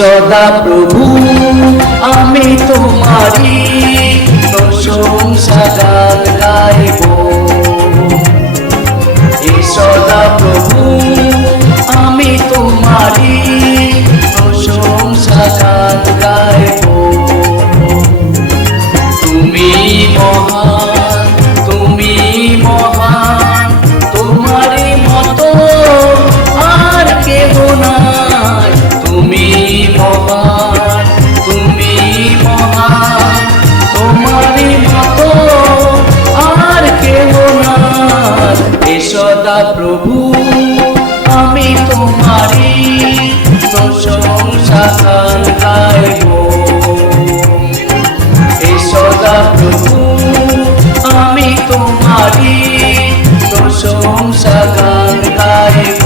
সদা প্রভু আমি তোমারি প্রশংসা গান গাইব। সদা প্রভু আমি তোমারি প্রশংসা গান গাইব। তুমি মহান, তুমি মহান, তোমারি মতো আর কেহ নাই। তুমি মহান, তুমি মহান, তোমারি মতো আর কেহ নাই। সদা প্রভু আমি তোমারি প্রশংসা গান গাইব। সদা প্রভু আমি তোমারি প্রশংসা গান গাইব।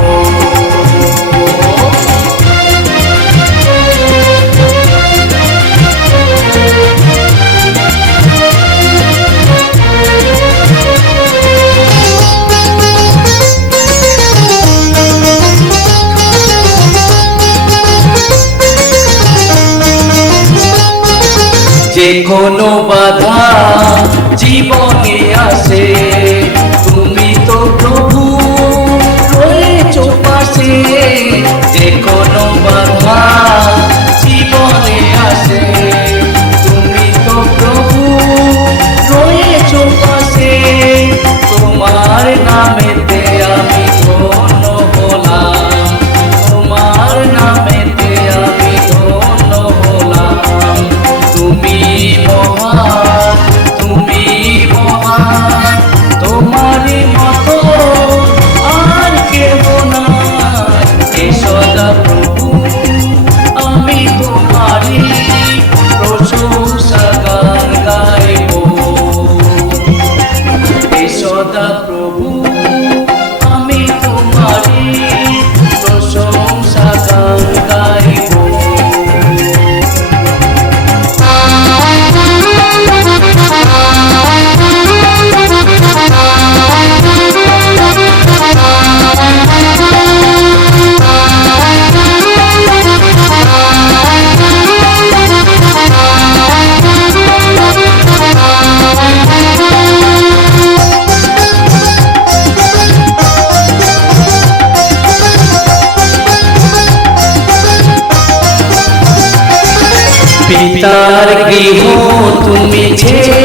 যে কোনো বাধা জীবনে আসে তুমি তো প্রভু রয়েছো পাশে। যে কোনো বাধা জীবনে আসে তুমি তো প্রভু রয়েছো পাশে। তোমার নামেতে আমি ধন্য হলাম, তোমার নামেতে আমি ধন্য হলাম। তুমি মহান, তুমি মহান, তোমারি মতো আর কেহ নাই। সদা প্রভু আমি তোমারি প্রশংসা গান গাইব। সদা প্রভু আমি তোমারি প্রশংসা গান গাইব। পিতার গৃহ তুমি ছেড়ে